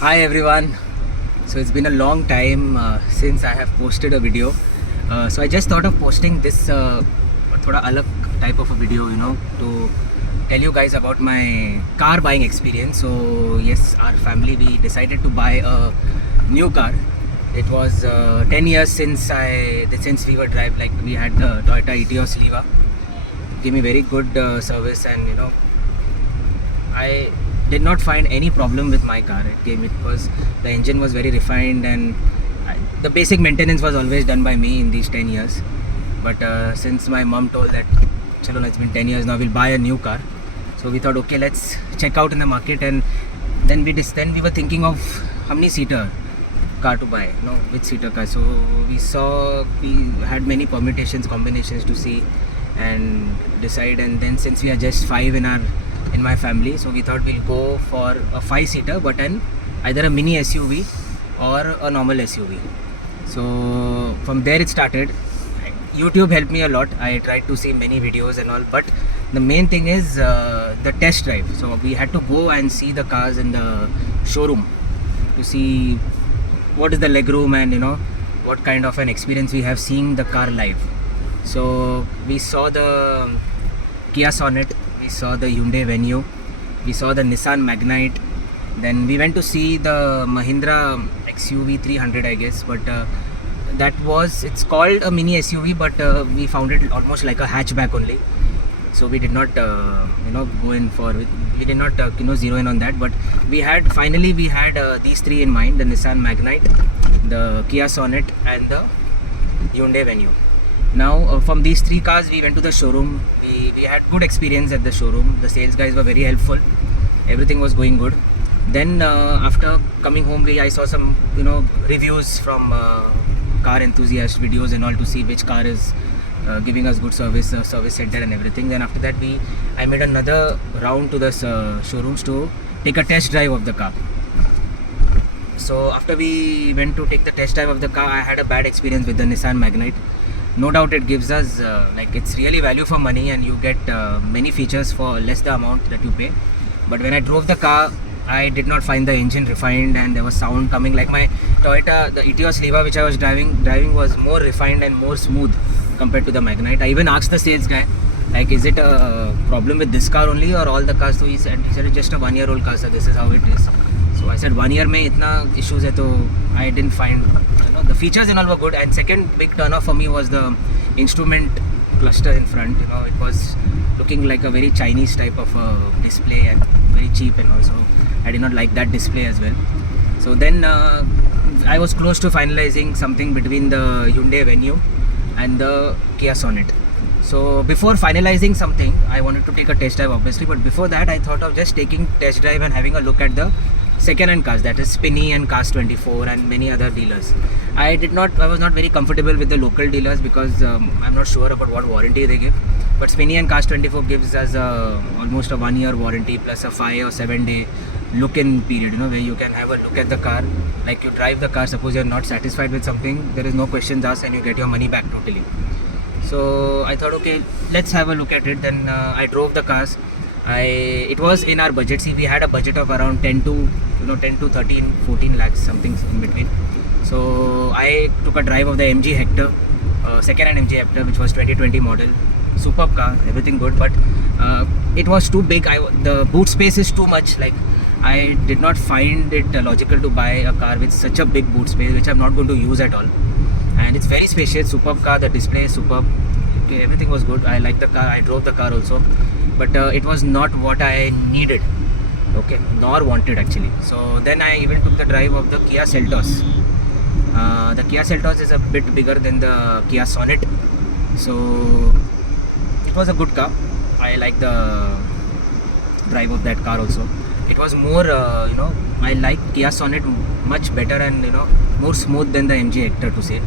Hi everyone. So it's been a long time since I have posted a video. So I just thought of posting this thoda alag type of a video, to tell you guys about my car buying experience. So yes, our family, we decided to buy a new car. It was 10 years since we were drive, like we had the Toyota Etios Liva. Gave me very good service, and I did not find any problem with my car. It was, the engine was very refined, and the basic maintenance was always done by me in these 10 years. But since my mom told that chalo, it's been 10 years now, we'll buy a new car. So we thought, okay, let's check out in the market. And then we were thinking of how many seater car to buy, which seater car. So we had many permutations, combinations to see and decide. And then since we are just 5 in my family, so we thought we'll go for a 5-seater, but either a mini SUV or a normal SUV. So from there it started. YouTube helped me a lot. I tried to see many videos and all, but the main thing is the test drive. So we had to go and see the cars in the showroom to see what is the legroom and what kind of an experience we have seeing the car live. So we saw the Kia Sonet, we saw the Hyundai Venue, we saw the Nissan Magnite, then we went to see the Mahindra XUV 300, I guess, but it's called a mini SUV, but we found it almost like a hatchback only. So we did not go in for it. We did not zero in on that, but we had these three in mind: the Nissan Magnite, the Kia Sonet, and the Hyundai Venue. Now from these three cars we went to the showroom. We had good experience at the showroom. The sales guys were very helpful. Everything was going good. Then after coming home, I saw some reviews from car enthusiast videos and all to see which car is giving us good service, service center and everything. Then after that I made another round to the showrooms to take a test drive of the car. So after we went to take the test drive of the car, I had a bad experience with the Nissan Magnite. No doubt it gives us it's really value for money, and you get many features for less the amount that you pay. But when I drove the car, I did not find the engine refined, and there was sound coming. Like my Toyota, the Etios Liva which I was driving was more refined and more smooth compared to the Magnite. I even asked the sales guy, like, is it a problem with this car only or all the cars? So he said it's just a 1-year-old car, so this is how it is. So I said 1 year mein itna issues hai, so I didn't find, the features and all were good. And second big turn off for me was the instrument cluster in front. It was looking like a very Chinese type of display and very cheap, and also I did not like that display as well. So then I was close to finalizing something between the Hyundai Venue and the Kia Sonet. So before finalizing something, I wanted to take a test drive obviously, but before that I thought of just taking test drive and having a look at the second-hand cars, that is Spinny and Cars 24 and many other dealers. I was not very comfortable with the local dealers because I'm not sure about what warranty they give. But Spinny and Cars 24 gives us almost a 1-year warranty plus a 5 or 7 day look-in period, where you can have a look at the car. Like you drive the car, suppose you're not satisfied with something, there is no questions asked and you get your money back totally. So I thought, okay, let's have a look at it. Then I drove the cars. It was in our budget. See, we had a budget of around 10 to 13, 14 lakhs, something in between. So I took a drive of the MG Hector, second-hand MG Hector, which was 2020 model. Superb car, everything good, but it was too big. The boot space is too much. Like, I did not find it logical to buy a car with such a big boot space, which I'm not going to use at all. And it's very spacious, superb car. The display is superb. Okay, everything was good. I liked the car. I drove the car also, but it was not what I needed. Okay, nor wanted actually. So then I even took the drive of the Kia Seltos. The Kia Seltos is a bit bigger than the Kia Sonet, so it was a good car. I like the drive of that car also. It was more, I like Kia Sonet much better and more smooth than the MG Hector, to say.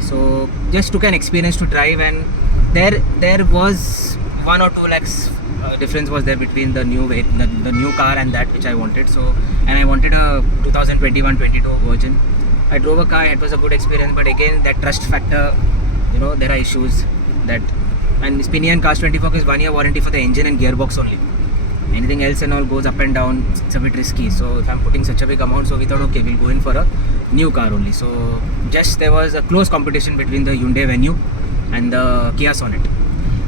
So just took an experience to drive, and there was 1 or 2 lakhs difference was there between the new car and that which I wanted. So, and I wanted a 2021-22 version. I drove a car. It was a good experience, but again that trust factor, there are issues that. And Spinny and Cars 24 is 1 year warranty for the engine and gearbox only. Anything else and all goes up and down, it's a bit risky. So if I'm putting such a big amount, so we thought, okay, we'll go in for a new car only. So just there was a close competition between the Hyundai Venue and the Kia Sonet.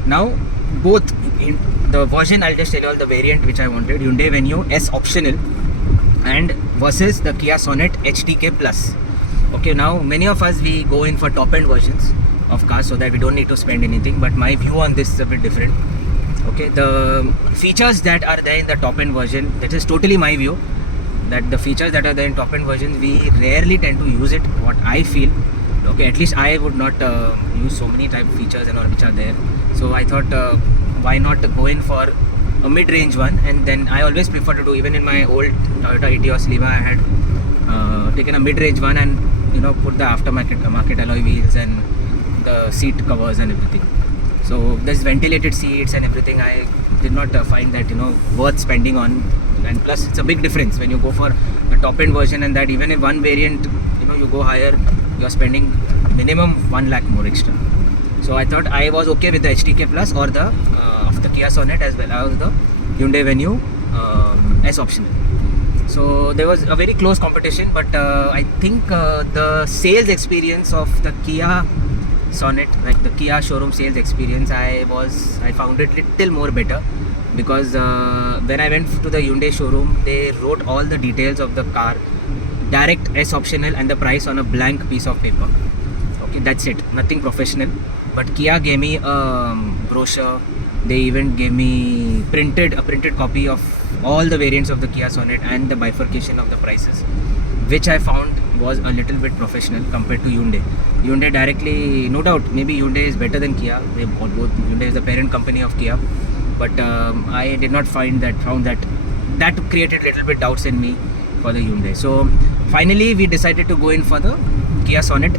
Now both in the version, I'll just tell you all the variant which I wanted: Hyundai Venue S optional and versus the Kia Sonet HTK Plus. Okay, now many of us, we go in for top end versions of cars so that we don't need to spend anything, but my view on this is a bit different. Okay, the features that are there in the top end version, that is totally my view, that the features that are there in top end versions, we rarely tend to use it, what I feel. Okay, at least I would not use so many type of features and all which are there. So I thought, why not go in for a mid-range one? And then I always prefer to do, even in my old Toyota Etios Leva, I had taken a mid-range one and put the aftermarket market alloy wheels and the seat covers and everything. So there's ventilated seats and everything. I did not find that worth spending on, and plus it's a big difference when you go for the top end version, and that even if one variant you go higher, you're spending minimum 1 lakh more extra. So I thought I was okay with the HTK Plus or the of the Kia Sonet as well as the Hyundai Venue S optional. So there was a very close competition, but I think the sales experience of the Kia Sonet, like the Kia showroom sales experience, I found it little more better, because when I went to the Hyundai showroom, they wrote all the details of the car, direct S optional, and the price on a blank piece of paper. Okay, that's it, nothing professional. But Kia gave me a brochure. They even gave me a printed copy of all the variants of the Kia Sonet and the bifurcation of the prices, which I found was a little bit professional compared to Hyundai. Hyundai directly, no doubt, maybe Hyundai is better than Kia. They both, Hyundai is the parent company of Kia, but I did not found that created little bit doubts in me for the Hyundai. So finally we decided to go in for the Kia Sonet.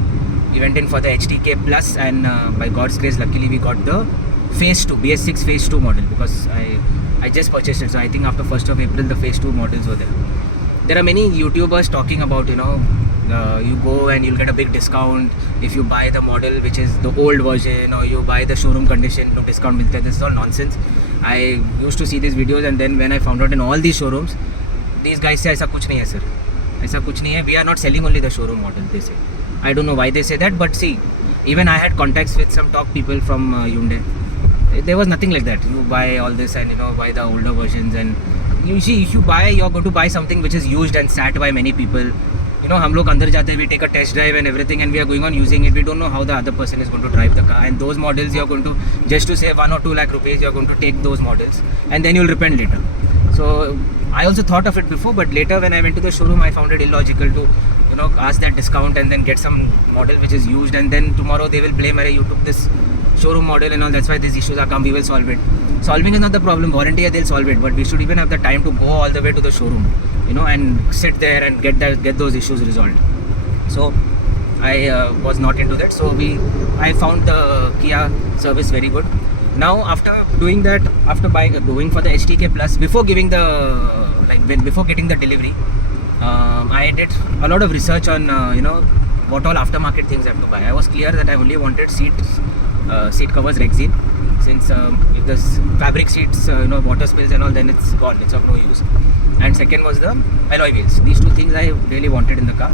We went in for the HTK Plus, and by God's grace, luckily we got the Phase 2, BS6 Phase 2 model, because I just purchased it. So I think after 1st of April the Phase 2 models were there. There are many YouTubers talking about, you go and you'll get a big discount if you buy the model which is the old version, or you buy the showroom condition, no discount milte hai. This is all nonsense. I used to see these videos, and then when I found out in all these showrooms, these guys say aisa kuch nahi hai sir, aisa kuch nahi hai, we are not selling only the showroom model, they say. I don't know why they say that, but see, even I had contacts with some top people from Hyundai. There was nothing like that. You buy all this and buy the older versions, and you see, if you buy, you're going to buy something which is used and sat by many people. हम लोग अंदर जाते हैं, we take a test drive and everything, and we are going on using it. We don't know how the other person is going to drive the car, and those models you're going to, just to save 1 or 2 lakh rupees, you're going to take those models, and then you'll repent later. So I also thought of it before, but later when I went to the showroom, I found it illogical to ask that discount and then get some model which is used, and then tomorrow they will blame, you took this showroom model and all, that's why these issues are come, we will solve it. Solving is not the problem, warranty, they'll solve it, but we should even have the time to go all the way to the showroom, and sit there and get those issues resolved. So I was not into that. So I found the Kia service very good. Now after doing that, after going for the HTK Plus, before giving before getting the delivery, I did a lot of research on what all aftermarket things I have to buy. I was clear that I only wanted seat covers Rexine, since if the fabric seats water spills and all, then it's gone, it's of no use. And second was the alloy wheels. These two things I really wanted in the car.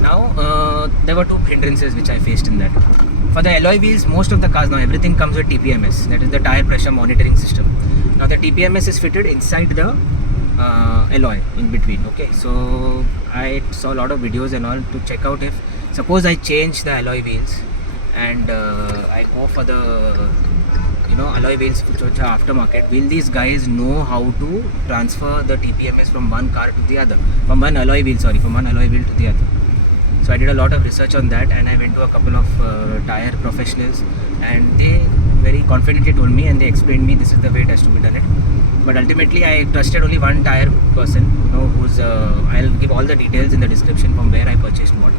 Now there were two hindrances which I faced in that. For the alloy wheels, most of the cars now, everything comes with TPMS, that is the tire pressure monitoring system. Now the TPMS is fitted inside the alloy in between. Okay, so I saw a lot of videos and all to check out, if suppose I change the alloy wheels and I go for the alloy wheels which are aftermarket, will these guys know how to transfer the TPMS from one car to the other, from one alloy wheel to the other? So I did a lot of research on that, and I went to a couple of tire professionals, and they very confidently told me, and they explained me this is the way it has to be done it. But ultimately I trusted only one tire person, who's I'll give all the details in the description from where I purchased what.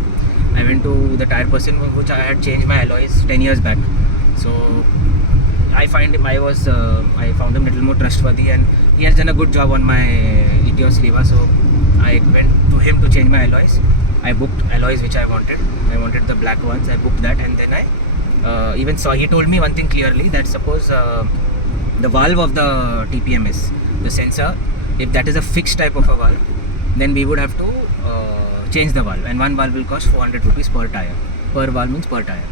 I went to the tire person which I had changed my alloys 10 years back. So I found him a little more trustworthy, and he has done a good job on my Etios Leva. So I went to him to change my alloys. I booked alloys which I wanted. I wanted the black ones. I booked that, and then I even saw, he told me one thing clearly, that suppose the valve of the TPMS, the sensor, if that is a fixed type of a valve, then we would have to change the valve, and one valve will cost 400 rupees per tire. Per valve means per tire.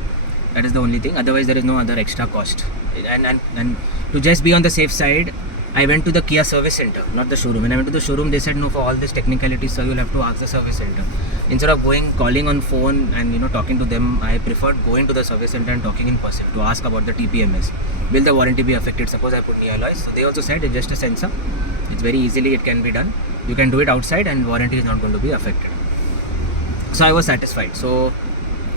That is the only thing. Otherwise, there is no other extra cost. And to just be on the safe side, I went to the Kia service center, not the showroom. When I went to the showroom, they said no, for all this technicalities, sir, you'll have to ask the service center. Instead of calling on phone and talking to them, I preferred going to the service center and talking in person to ask about the TPMS. Will the warranty be affected? Suppose I put new alloys. So they also said it's just a sensor. It's very easily it can be done. You can do it outside and warranty is not going to be affected. So I was satisfied. So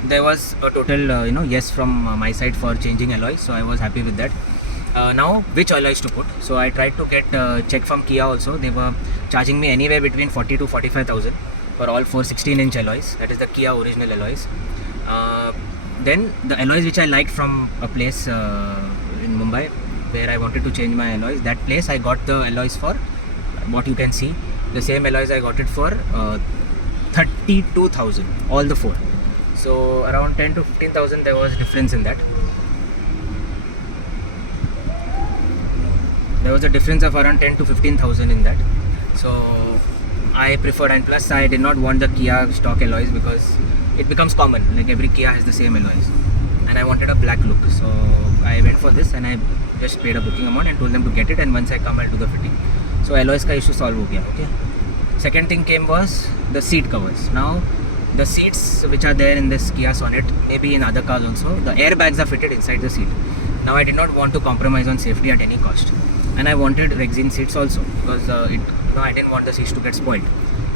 there was a total yes from my side for changing alloys. So I was happy with that. Now which alloys to put? So I tried to get check from Kia also. They were charging me anywhere between 40 to 45,000 for all 4 16-inch alloys. That is the Kia original alloys. Then the alloys which I liked from a place in Mumbai where I wanted to change my alloys, that place I got the alloys for what you can see. The same alloys I got it for 32,000, all the 4. So around 10 to 15,000 there was difference in that. There was a difference of around 10 to 15,000 in that. So I preferred, and plus I did not want the Kia stock alloys because it becomes common, like every Kia has the same alloys, and I wanted a black look. So I went for this and I just paid a booking amount and told them to get it, and once I come I'll do the fitting. So alloys ka issue solve ho gaya. Okay. Second thing came was the seat covers. Now the seats which are there in this Kia Sonet, maybe in other cars also, the airbags are fitted inside the seat. Now I did not want to compromise on safety at any cost, and I wanted Rexine seats also because I didn't want the seats to get spoiled.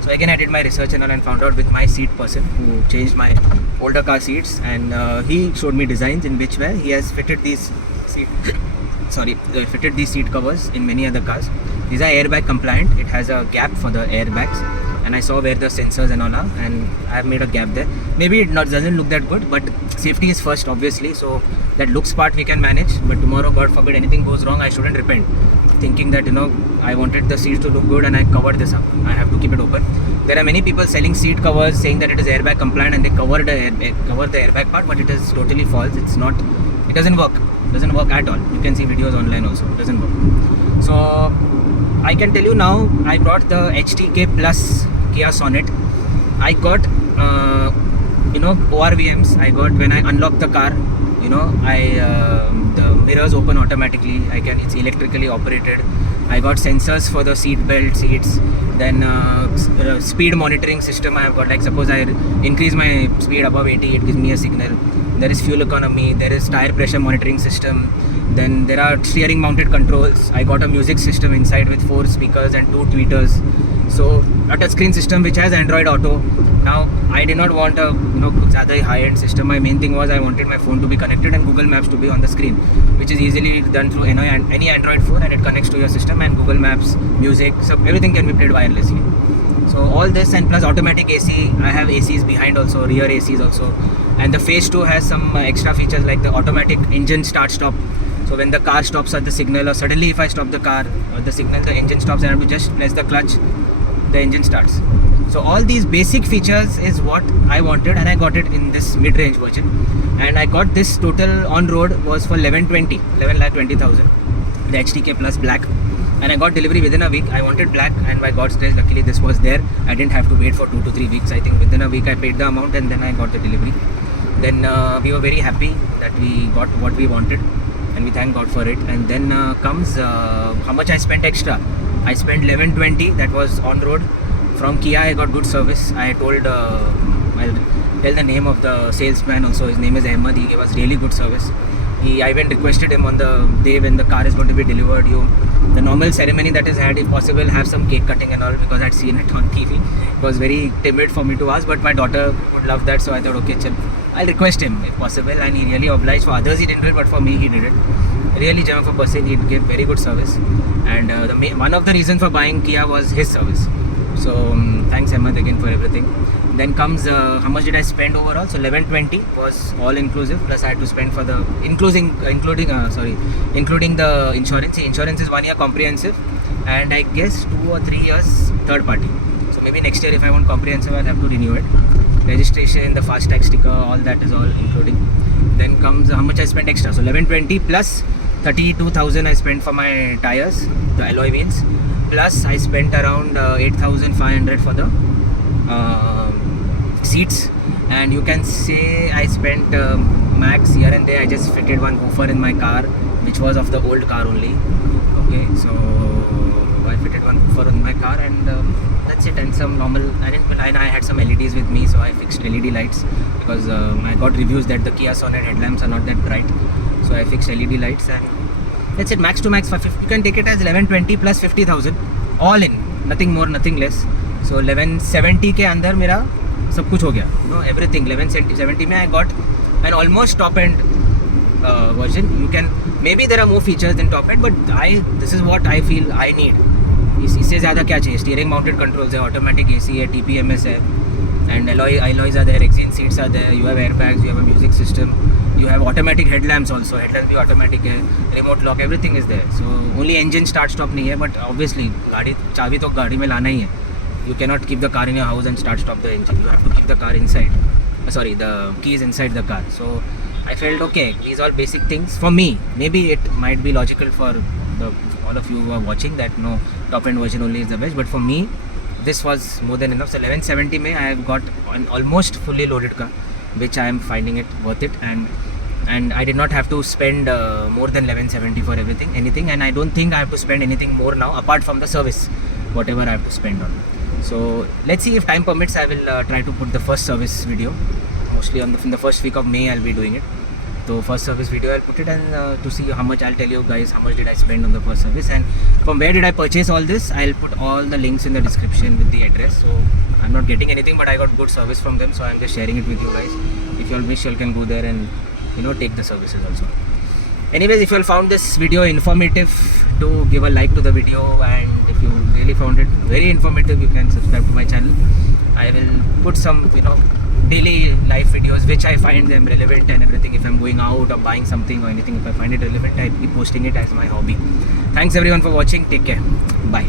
So again I did my research and found out with my seat person who changed my older car seats, and he showed me designs in which way he has fitted these seat fitted these seat covers in many other cars. These are airbag compliant. It has a gap for the airbags, and I saw where the sensors and all are, and I have made a gap there. Maybe it doesn't look that good, but safety is first obviously, so that looks part we can manage. But tomorrow, God forbid, anything goes wrong, I shouldn't repent thinking that I wanted the seats to look good and I covered this up. I have to keep it open. There are many people selling seat covers saying that it is airbag compliant and they cover the airbag part, but it is totally false. It's not. It doesn't work. It doesn't work at all. You can see videos online also. It doesn't work. So I can tell you now, I brought the HTK Plus Kia Sonet. I got ORVMs. I got when I unlock the car. The mirrors open automatically. It's electrically operated. I got sensors for the seat belt seats. Then speed monitoring system I have got. Like suppose I increase my speed above 80, it gives me a signal. There is fuel economy. There is tire pressure monitoring system. Then there are steering mounted controls. I got a music system inside with 4 speakers and 2 tweeters. So a touchscreen system which has Android Auto. Now I did not want a ज़्यादा high-end system. My main thing was I wanted my phone to be connected and Google Maps to be on the screen, which is easily done through any Android phone, and it connects to your system, and Google Maps, music, so everything can be played wirelessly. So all this, and plus automatic AC. I have ACs behind also, rear ACs also, and the Phase 2 has some extra features like the automatic engine start-stop. So when the car stops at the signal, or suddenly if I stop the car or the signal, the engine stops, and I have to just press the clutch, the engine starts. So all these basic features is what I wanted, and I got it in this mid-range version. And I got this total on road was for 11,20,000, the HTK Plus Black. And I got delivery within a week. I wanted black, and by God's grace, luckily this was there. I didn't have to wait for 2 to 3 weeks. I think within a week I paid the amount, and then I got the delivery. Then we were very happy that we got what we wanted, and we thank God for it. And then comes how much I spent extra. I spent 1120, that was on road. From Kia I got good service. I told I'll tell the name of the salesman also. His name is Ahmed. He gave us really good service. I even requested him on the day when the car is going to be delivered, the normal ceremony that is had, if possible, have some cake cutting and all, because I'd seen it on TV. It was very timid for me to ask, but my daughter would love that, so I thought, okay, chill, I'll request him if possible. And he really obliged. For others he didn't do it, but for me he did it. Really gem of a person. He gave very good service, and one of the reasons for buying Kia was his service. So thanks Ahmed again for everything. Then comes how much did I spend overall? So 1120 was all inclusive, plus I had to spend for the including the insurance. The insurance is 1 year comprehensive, and I guess 2 or 3 years third party. So maybe next year if I want comprehensive, I'll have to renew it. Registration, the FASTag sticker, all that is all including. Then comes how much I spent extra. So 1120 plus 32,000 I spent for my tires, the alloy wheels. plus I spent around 8,500 for the seats, and you can say I spent max here and there. I just fitted one woofer in my car, which was of the old car only. Okay, so I fitted one woofer in my car, and that's it. And some normal, and I had some LEDs with me, so I fixed LED lights because I got reviews that the Kia Sonet headlamps are not that bright, so I fixed LED lights, and that's it. Max to max for 50, you can take it as 1120 plus 50,000 all in, nothing more, nothing less. So 1170 के अंदर मेरा सब कुछ हो गया, everything. 1170 में I got an almost top end version. You can, maybe there are more features than top end, but this is what I feel I need. इससे ज़्यादा क्या चाहिए? Steering mounted controls है, automatic AC है, TPMS है, and alloys are there, Exine seats are there, you have airbags, you have a music system, you have automatic headlamps also. Headlamps भी automatic है, remote lock, everything is there. So only engine start stop नहीं है, but obviously गाड़ी चाबी तो गाड़ी में लाना ही है. You cannot keep the car in your house and start stop the engine. You have to keep the car inside. Sorry, the keys inside the car. So I felt okay. These are basic things for me. Maybe it might be logical for all of you who are watching that no, top end version only is the best. But for me, this was more than enough. So 1170 में I have got an almost fully loaded car, which I am finding it worth it, and I did not have to spend more than 1170 for anything, and I don't think I have to spend anything more now apart from the service, whatever I have to spend on. So let's see, if time permits, I will try to put the first service video. Mostly in the first week of May I'll be doing it. So first service video I'll put it, and to see how much, I'll tell you guys how much did I spend on the first service and from where did I purchase all this. I'll put all the links in the description with the address. So I'm not getting anything, but I got good service from them, so I'm just sharing it with you guys. If you all wish, you can go there and take the services also. Anyways, if you all found this video informative, do give a like to the video, and if you really found it very informative, you can subscribe to my channel. I will put some daily life videos which I find them relevant and everything. If I'm going out or buying something or anything, if I find it relevant, I'll be posting it as my hobby. Thanks everyone for watching. Take care. Bye.